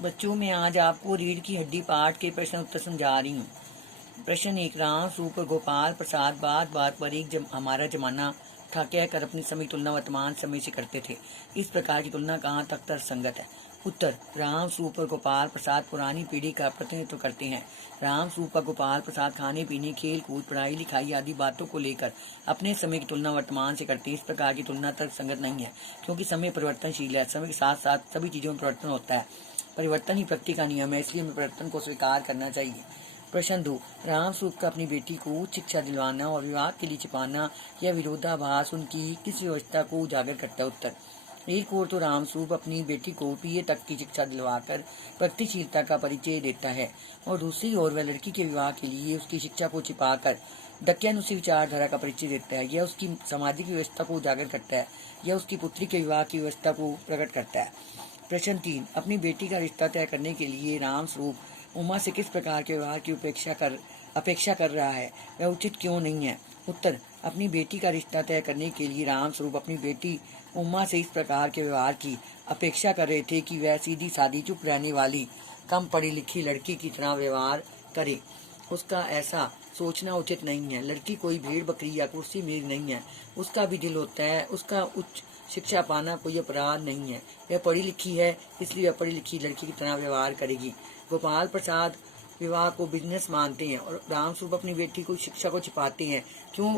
बच्चों, मैं आज आपको रीढ़ की हड्डी पाठ के प्रश्न उत्तर समझा रही हूँ। प्रश्न 1, राम स्वरूप और गोपाल प्रसाद बात बात पर हमारा जमाना था कहकर अपनी समय की तुलना वर्तमान समय से करते थे। इस प्रकार की तुलना कहाँ तक तर्कसंगत है? उत्तर, राम स्वरूप और गोपाल प्रसाद पुरानी पीढ़ी का प्रतिनिधित्व करते हैं। राम स्वरूप और गोपाल प्रसाद खाने पीने, खेल कूद, पढ़ाई लिखाई आदि बातों को लेकर अपने समय की तुलना वर्तमान से करते हैं। इस प्रकार की तुलना तर्कसंगत नहीं है, क्योंकि समय परिवर्तनशील है। समय के साथ साथ सभी चीज़ों में परिवर्तन होता है। परिवर्तन ही प्रकृति का नियम है, इसलिए हमें परिवर्तन को स्वीकार करना चाहिए। प्रश्न 2, राम स्वरूप का अपनी बेटी को उच्च शिक्षा दिलवाना और विवाह के लिए छिपाना या विरोधाभास उनकी किस व्यवस्था को उजागर करता है? उत्तर, एक ओर तो राम स्वरूप अपनी बेटी को बीए तक की शिक्षा दिलवाकर प्रगतिशीलता का परिचय देता है और दूसरी ओर वह लड़की के विवाह के लिए उसकी शिक्षा को छिपाकर दक्यानुसी विचारधारा का परिचय देता है। यह उसकी सामाजिक व्यवस्था को उजागर करता है, यह उसकी पुत्री के विवाह की व्यवस्था को प्रकट करता है। प्रश्न 3, अपनी बेटी का रिश्ता तय करने के लिए राम स्वरूप उमा से किस प्रकार के व्यवहार की अपेक्षा कर रहा है? वह उचित क्यों नहीं है? उत्तर, अपनी बेटी का रिश्ता तय करने के लिए राम स्वरूप अपनी बेटी उमा से इस प्रकार के व्यवहार की अपेक्षा कर रहे थे कि वह सीधी सादी चुप रहने वाली कम पढ़ी लिखी लड़की की तरह व्यवहार करे। उसका ऐसा सोचना उचित नहीं है। लड़की कोई भेड़ बकरी या कुर्सी मेज नहीं है, उसका भी दिल होता है। उसका उच्च शिक्षा पाना कोई अपराध नहीं है। वह पढ़ी लिखी है, इसलिए वह पढ़ी लिखी लड़की की तरह व्यवहार करेगी। गोपाल प्रसाद विवाह को बिजनेस मानते हैं और राम स्वरूप अपनी बेटी को शिक्षा को छिपाते हैं। क्यों?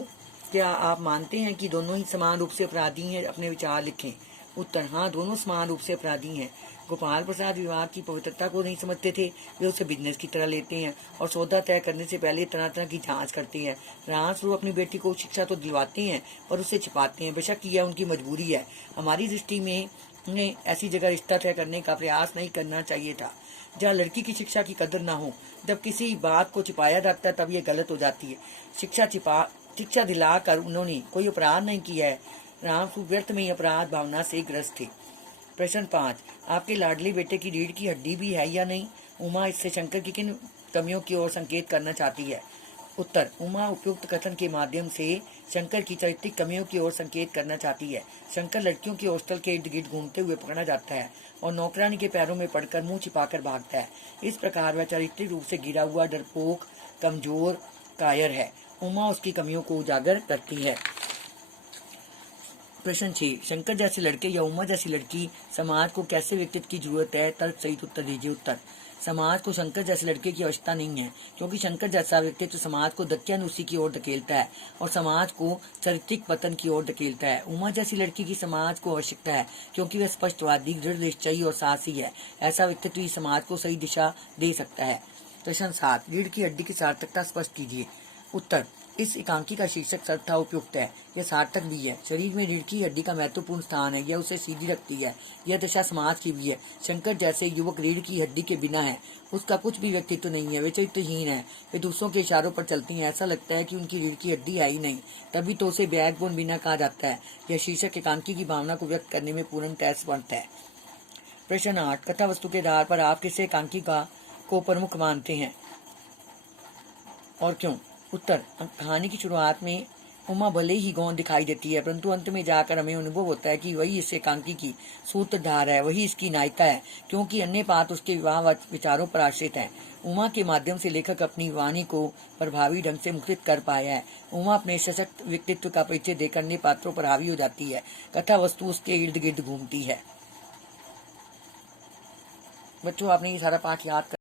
क्या आप मानते हैं कि दोनों ही समान रूप से अपराधी हैं? अपने विचार लिखें। उत्तर, हाँ, दोनों समान रूप से अपराधी हैं। गोपाल प्रसाद विवाह की पवित्रता को नहीं समझते थे, वे उसे बिजनेस की तरह लेते हैं और सौदा तय करने से पहले तरह तरह की जांच करते हैं। राम स्वरूप अपनी बेटी को शिक्षा तो दिलवाते हैं पर उसे छिपाते हैं। बेशक यह उनकी मजबूरी है। हमारी दृष्टि में उन्हें ऐसी जगह रिश्ता तय करने का प्रयास नहीं करना चाहिए था जहाँ लड़की की शिक्षा की कदर न हो। जब किसी बात को छिपाया जाता है तब यह गलत हो जाती है। शिक्षा दिलाकर उन्होंने कोई अपराध नहीं किया है। राम स्वरूप व्यर्थ में अपराध भावना से ग्रस्त थे। प्रश्न 5, आपके लाडले बेटे की रीढ़ की हड्डी भी है या नहीं? उमा इससे शंकर की किन कमियों की ओर संकेत करना चाहती है? उत्तर, उमा उपयुक्त कथन के माध्यम से शंकर की चारित्रिक कमियों की ओर संकेत करना चाहती है। शंकर लड़कियों के हॉस्टल के इर्द गिर्द घूमते हुए पकड़ा जाता है और नौकरानी के पैरों में पड़कर मुंह छिपाकर भागता है। इस प्रकार वह चारित्रिक रूप से गिरा हुआ, डरपोक, कमजोर, कायर है। उमा उसकी कमियों को उजागर करती है। प्रश्न 6, शंकर जैसे लड़के या उमा जैसी लड़की समाज को कैसे व्यक्तित्व की जरूरत है? तर्क सहित उत्तर दीजिए। उत्तर, समाज को शंकर जैसे लड़के की आवश्यकता नहीं है, क्योंकि शंकर जैसा व्यक्तित्व समाज को दक्यानुसी की ओर धकेलता है और समाज को चारित्रिक पतन की ओर धकेलता है। उमा जैसी लड़की की समाज को आवश्यकता है, क्योंकि वह स्पष्टवादी, दृढ़ निश्चयी और साहसी है। ऐसा व्यक्तित्व ही समाज को सही दिशा दे सकता है। प्रश्न 7, रीढ़ की हड्डी की सार्थकता स्पष्ट कीजिए। उत्तर, इस एकांकी का शीर्षक सर्वथा उपयुक्त है, यह सार्थक भी है। शरीर में रीढ़ की हड्डी का महत्वपूर्ण स्थान है, यह उसे सीधी रखती है। यह दशा समाज की भी है। शंकर जैसे युवक रीढ़ की हड्डी के बिना है, उसका कुछ भी व्यक्तित्व नहीं है। वे चरित्रहीन है, वे दूसरों के इशारों पर चलती हैं। ऐसा लगता है कि उनकी रीढ़ की हड्डी है ही नहीं, तभी तो उसे बैकबोन बिना कहा जाता है। यह शीर्षक एकांकी की भावना को व्यक्त करने में पूर्णतः समर्थ है। प्रश्न 8, कथा वस्तु के आधार पर आप किस एकांकी को प्रमुख मानते हैं और क्यों? उत्तर, कहानी की शुरुआत में उमा भले ही गौण दिखाई देती है, परंतु अंत में जाकर हमें अनुभव होता है कि वही इस एकांकी की सूत्रधार है, वही इसकी नायिका है, क्योंकि अन्य पात्र उसके विवाह विचारों पर आश्रित हैं। उमा के माध्यम से लेखक अपनी वाणी को प्रभावी ढंग से मुखरित कर पाया है। उमा अपने सशक्त व्यक्तित्व का परिचय देकर अन्य पात्रों पर हावी हो जाती है। कथा वस्तु उसके इर्द गिर्द घूमती है। बच्चों, आपने ये सारा पाठ याद